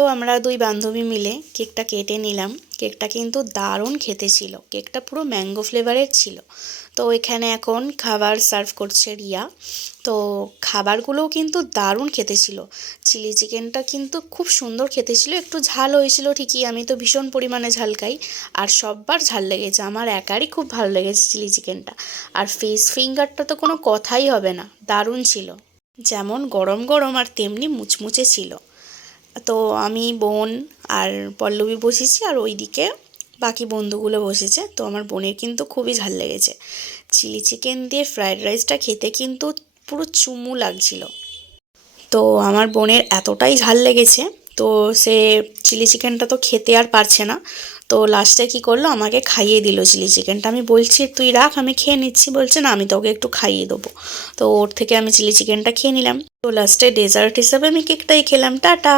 তো আমরা দুই বান্ধবী মিলে কেকটা কেটে নিলাম। কেকটা কিন্তু দারুণ খেতে ছিল, কেকটা পুরো ম্যাঙ্গো ফ্লেভারের ছিল। তো এখানে এখন খাবার সার্ভ করছে রিয়া। তো খাবারগুলোও কিন্তু দারুণ খেতে ছিল। চিলি চিকেনটা কিন্তু খুব সুন্দর খেতে ছিল, একটু ঝাল হয়েছিল ঠিকই, আমি তো ভীষণ পরিমাণে ঝাল খাই। আর সববার ঝাল লেগেছে, আমার একারই খুব ভালো লেগেছে চিলি চিকেনটা। আর ফিশ ফিঙ্গারটা তো কোনো কথাই হবে না, দারুণ ছিল। যেমন গরম গরম আর তেমনি মুচমুচে ছিল। তো আমি, বোন আর পল্লবী বসেছি, আর ওইদিকে বাকি বন্ধুগুলো বসেছে। তো আমার বোনের কিন্তু খুবই ঝাল লেগেছে। চিলি চিকেন দিয়ে ফ্রায়েড রাইসটা খেতে কিন্তু পুরো চুমু লাগছিল। তো আমার বোনের এতটাই ঝাল লেগেছে, তো সে চিলি চিকেনটা তো খেতে আর পারছে না। তো লাস্টে কী করলো, আমাকে খাইয়ে দিল চিলি চিকেনটা। আমি বলছি তুই রাখ, আমি খেয়ে নিচ্ছি, বলছে না আমি তোকে একটু খাইয়ে দেবো। তো ওর থেকে আমি চিলি চিকেনটা খেয়ে নিলাম। তো লাস্টে ডেজার্ট হিসাবে আমি কেকটাই খেলাম। টাটা।